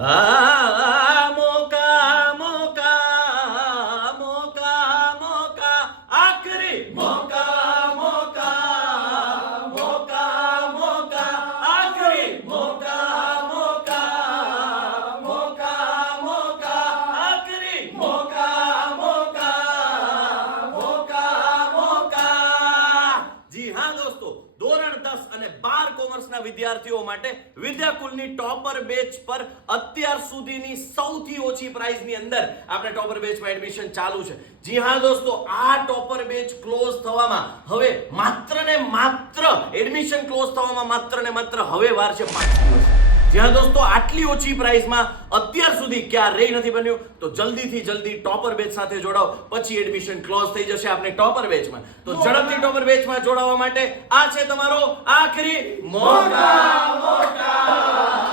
મોકા મોકા મોકા મોકા આખરી મોકા મોકા મોકા મોકા આખરી મોકા મોકા મોકા મોકા આખરી મોકા મોકા મોકા મોકા. જી હા દોસ્તો, ધોરણ 10 અને 12 કોમર્સના વિદ્યાર્થીઓ માટે વિદ્યાકુલની ટોપર બેચ પર અત્યાર સુધીની સૌથી ઓછી પ્રાઇસની અંદર આપણે ટોપર બેચમાં એડમિશન ચાલુ છે. જી હા દોસ્તો, આ ટોપર બેચ ક્લોઝ થવામાં હવે માત્ર ને માત્ર એડમિશન ક્લોઝ થવામાં માત્ર ને માત્ર હવે વાર છે 5 દિવસ. જ્યાં દોસ્તો આટલી ઓછી પ્રાઇસમાં અત્યાર સુધી ક્યારેય નથી બન્યું, તો જલ્દીથી જલ્દી ટોપર બેચ સાથે જોડાઓ, પછી એડમિશન ક્લોઝ થઈ જશે આપણે ટોપર બેચમાં. તો ઝડપથી ટોપર બેચમાં જોડાવા માટે આ છે તમારો આખરી મોકા મોકા.